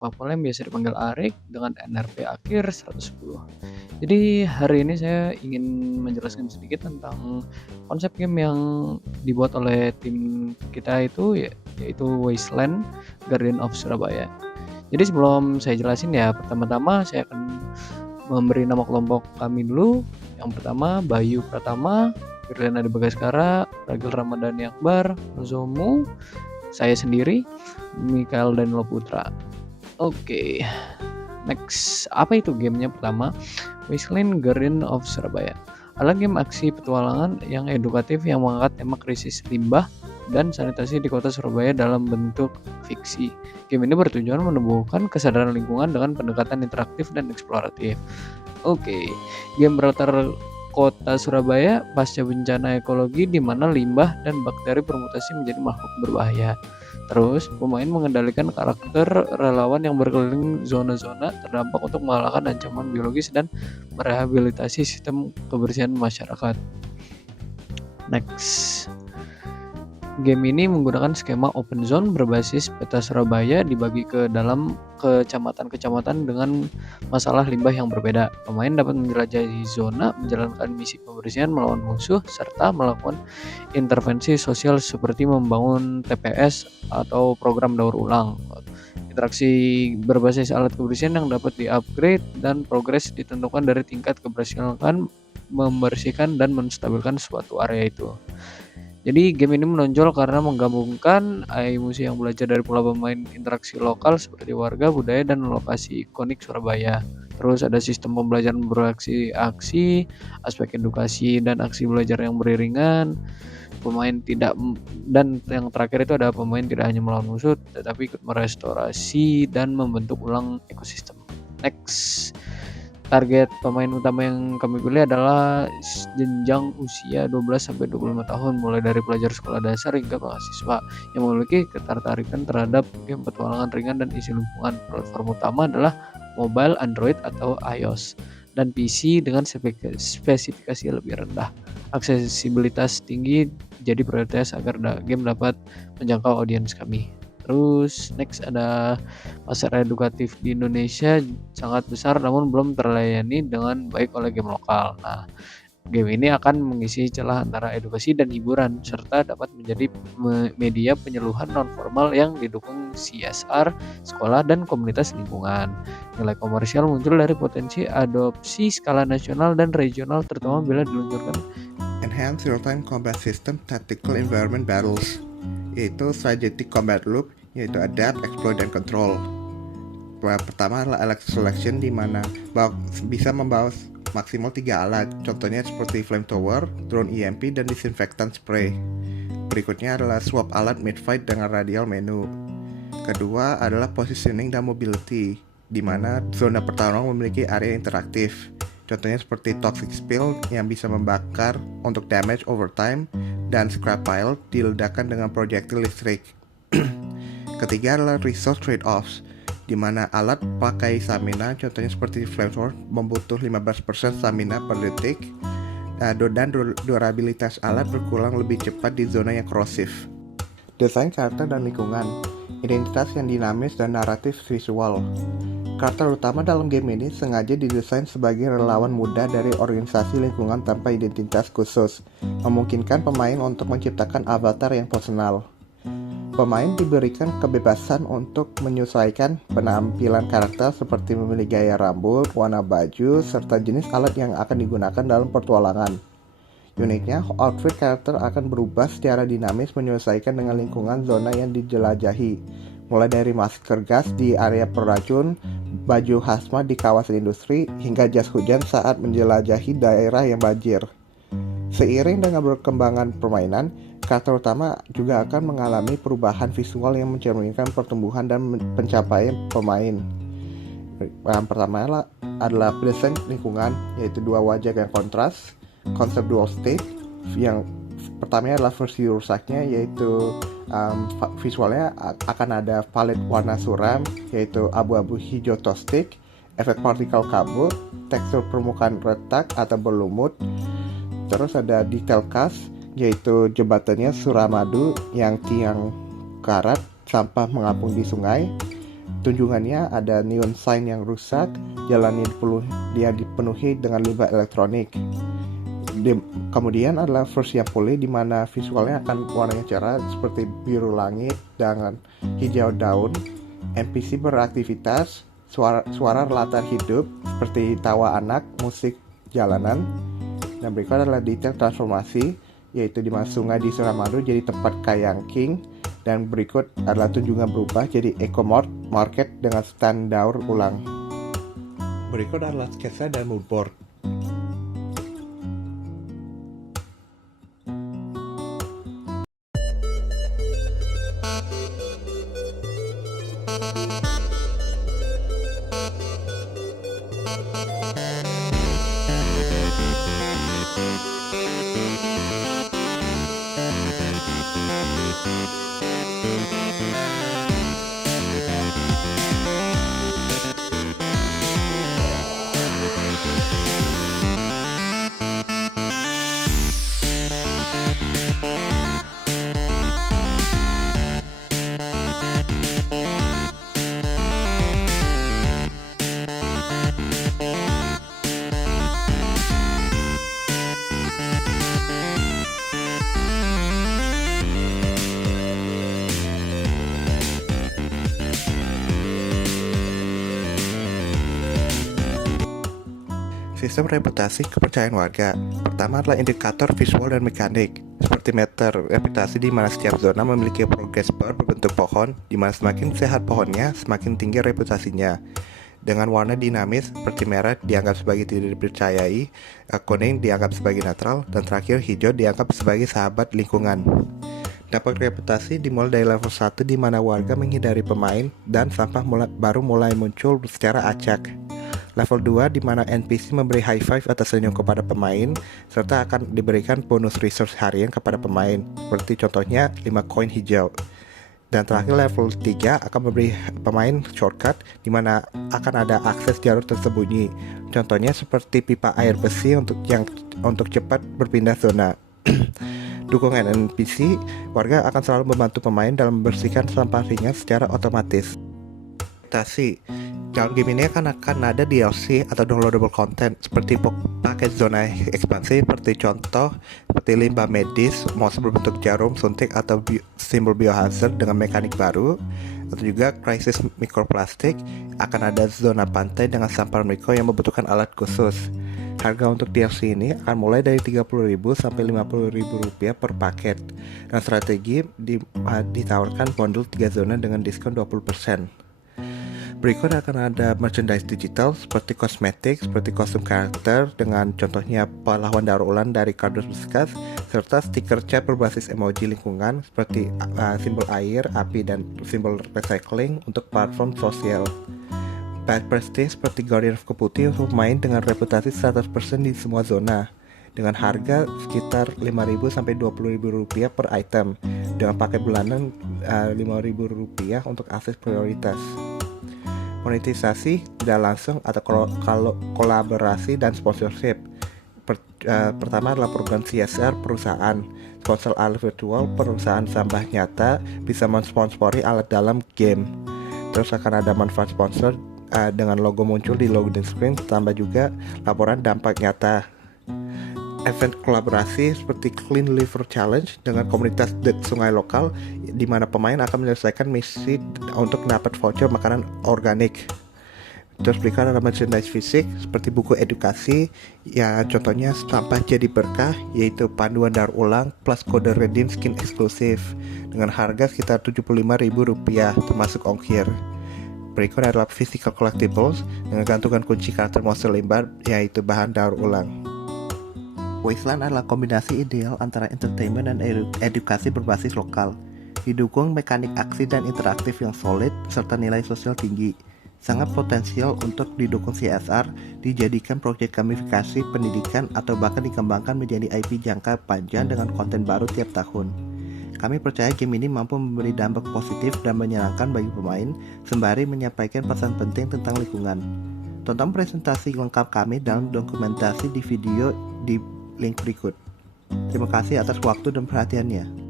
Papua yang biasa dipanggil Arik dengan NRP akhir 110. Jadi hari ini saya ingin menjelaskan sedikit tentang konsep game yang dibuat oleh tim kita yaitu Wasteland Guardian of Surabaya. Jadi sebelum saya jelasin ya, pertama-tama saya akan memberi nama kelompok kami dulu. Yang pertama Bayu Pratama, Firliana Adi Bagaskara, Ragil Ramadhani Akbar, Zomu, saya sendiri, Mikael Danilo Putra. Oke, next. Apa itu gamenya? Pertama, Wasteland Guardian of Surabaya adalah game aksi petualangan yang edukatif yang mengangkat tema krisis limbah dan sanitasi di kota Surabaya dalam bentuk fiksi. Game ini bertujuan menumbuhkan kesadaran lingkungan dengan pendekatan interaktif dan eksploratif. Oke, game berlatar kota Surabaya pasca bencana ekologi di mana limbah dan bakteri bermutasi menjadi makhluk berbahaya. Terus, pemain mengendalikan karakter relawan yang berkeliling zona-zona terdampak untuk mengalahkan ancaman biologis dan merehabilitasi sistem kebersihan masyarakat. Next. Game ini menggunakan skema open zone berbasis peta Surabaya dibagi ke dalam kecamatan-kecamatan dengan masalah limbah yang berbeda. Pemain dapat menjelajahi zona, menjalankan misi pembersihan melawan musuh, serta melakukan intervensi sosial seperti membangun TPS atau program daur ulang. Interaksi berbasis alat kebersihan yang dapat di-upgrade dan progres ditentukan dari tingkat keberhasilan membersihkan dan menstabilkan suatu area itu. Jadi game ini menonjol karena menggabungkan emosi yang belajar dari pola pemain, interaksi lokal seperti warga, budaya, dan lokasi ikonik Surabaya. Terus ada sistem pembelajaran beraksi-aksi, aspek edukasi dan aksi belajar yang beriringan. Dan yang terakhir itu ada pemain tidak hanya melawan musuh tetapi ikut merestorasi dan membentuk ulang ekosistem. Next. Target pemain utama yang kami pilih adalah jenjang usia 12-25 tahun, mulai dari pelajar sekolah dasar hingga mahasiswa yang memiliki ketertarikan terhadap game petualangan ringan dan isi lingkungan. Platform utama adalah mobile, Android atau iOS, dan PC dengan spesifikasi lebih rendah. Aksesibilitas tinggi jadi prioritas agar game dapat menjangkau audiens kami. Terus next ada pasar edukatif di Indonesia sangat besar namun belum terlayani dengan baik oleh game lokal. Nah, game ini akan mengisi celah antara edukasi dan hiburan serta dapat menjadi media penyuluhan non-formal yang didukung CSR, sekolah, dan komunitas lingkungan. Nilai komersial muncul dari potensi adopsi skala nasional dan regional terutama bila diluncurkan. Enhance real-time combat system tactical environment battles, yaitu strategic combat loop, yaitu adapt, exploit, dan control. Pertama adalah elect selection, di mana bisa membawa maksimal 3 alat, contohnya seperti flamethrower, drone EMP, dan disinfektan spray. Berikutnya adalah swap alat mid-fight dengan radial menu. Kedua adalah positioning dan mobility, di mana zona pertarungan memiliki area interaktif, contohnya seperti toxic spill yang bisa membakar untuk damage overtime, dan scrap pile diledakkan dengan projektil listrik. Ketiga adalah resource trade-offs, di mana alat pakai stamina, contohnya seperti flamethrower, membutuh 15% stamina per detik, dan durabilitas alat berkurang lebih cepat di zona yang korosif. Desain karakter dan lingkungan, identitas yang dinamis dan naratif visual. Karakter utama dalam game ini sengaja didesain sebagai relawan muda dari organisasi lingkungan tanpa identitas khusus, memungkinkan pemain untuk menciptakan avatar yang personal. Pemain diberikan kebebasan untuk menyesuaikan penampilan karakter seperti memilih gaya rambut, warna baju, serta jenis alat yang akan digunakan dalam petualangan. Uniknya, outfit karakter akan berubah secara dinamis menyesuaikan dengan lingkungan zona yang dijelajahi, mulai dari masker gas di area peracun, baju hazmat di kawasan industri, hingga jas hujan saat menjelajahi daerah yang banjir. Seiring dengan berkembangan permainan, karakter utama juga akan mengalami perubahan visual yang mencerminkan pertumbuhan dan pencapaian pemain. Yang pertama adalah desain lingkungan, yaitu 2 wajah yang kontras, konsep dual state. Yang pertama adalah versi rusaknya, yaitu visualnya akan ada palet warna suram, yaitu abu-abu hijau tostik, efek partikel kabut, tekstur permukaan retak atau berlumut. Terus ada detail cast, yaitu jembatannya Suramadu yang tiang karat, sampah mengapung di sungai. Tunjungannya ada neon sign yang rusak, jalan yang dipenuhi dengan limbah elektronik. Kemudian adalah versi yang pulih di mana visualnya akan warnanya cerah seperti biru langit dengan hijau daun. NPC beraktivitas, suara latar hidup seperti tawa anak, musik jalanan. Dan berikut adalah detail transformasi, yaitu di mana sungai di Suramadu jadi tempat Kayang King. Dan berikut adalah tunjungan berubah jadi Ecomart Market dengan stand daur ulang. Berikut adalah sketsa dan moodboard. Sistem reputasi kepercayaan warga. Pertama adalah indikator visual dan mekanik, seperti meter reputasi di mana setiap zona memiliki progress bar berbentuk pohon, di mana semakin sehat pohonnya, semakin tinggi reputasinya. Dengan warna dinamis seperti merah dianggap sebagai tidak dipercayai, kuning dianggap sebagai netral, dan terakhir hijau dianggap sebagai sahabat lingkungan. Dampak reputasi dimulai dari level 1 di mana warga menghindari pemain dan sampah baru mulai muncul secara acak. Level 2 di mana NPC memberi high five atau senyum kepada pemain serta akan diberikan bonus resource harian kepada pemain, seperti contohnya 5 koin hijau. Dan terakhir level 3 akan memberi pemain shortcut di mana akan ada akses jalur tersembunyi. Contohnya seperti pipa air besi untuk cepat berpindah zona. Dukungan NPC, warga akan selalu membantu pemain dalam membersihkan sampah ringan secara otomatis. Dalam game ini akan ada DLC atau downloadable content seperti paket zona ekspansi seperti limbah medis, monster berbentuk jarum suntik atau simbol biohazard dengan mekanik baru, atau juga krisis mikroplastik. Akan ada zona pantai dengan sampah mikro yang membutuhkan alat khusus. Harga untuk DLC ini akan mulai dari 30.000 sampai 50.000 rupiah per paket. Dan strategi ditawarkan bundle 3 zona dengan diskon 20%. Berikut akan ada merchandise digital seperti kosmetik, seperti kostum karakter dengan contohnya pahlawan daur ulang dari kardus bekas, serta stiker cat berbasis emoji lingkungan seperti simbol air, api, dan simbol recycling untuk platform sosial. Badge prestige seperti Guardian of Keputi untuk main dengan reputasi 100% di semua zona, dengan harga sekitar 5.000 sampai 20.000 rupiah per item, dengan paket bulanan 5.000 rupiah untuk akses prioritas. Monetisasi tidak langsung atau kalau kolaborasi dan sponsorship. Pertama adalah program CSR perusahaan. Sponsor alat virtual perusahaan sampah nyata bisa mensponsori alat dalam game. Terus akan ada manfaat sponsor dengan logo muncul di loading screen, tambah juga laporan dampak nyata. Event kolaborasi seperti Clean River Challenge dengan komunitas sungai lokal di mana pemain akan menyelesaikan misi untuk dapat voucher makanan organik. Terus berikut ada merchandise fisik seperti buku edukasi, ya contohnya sampah jadi berkah, yaitu panduan daur ulang plus kode redeem skin eksklusif dengan harga sekitar 75.000 rupiah termasuk ongkir. Berikut adalah physical collectibles dengan gantungan kunci karakter monster limbah, yaitu bahan daur ulang. Wasteland adalah kombinasi ideal antara entertainment dan edukasi berbasis lokal. Didukung mekanik aksi dan interaktif yang solid serta nilai sosial tinggi. Sangat potensial untuk didukung CSR, dijadikan proyek gamifikasi pendidikan atau bahkan dikembangkan menjadi IP jangka panjang dengan konten baru tiap tahun. Kami percaya game ini mampu memberi dampak positif dan menyenangkan bagi pemain, sembari menyampaikan pesan penting tentang lingkungan. Tonton presentasi lengkap kami dalam dokumentasi di video di link berikut. Terima kasih atas waktu dan perhatiannya.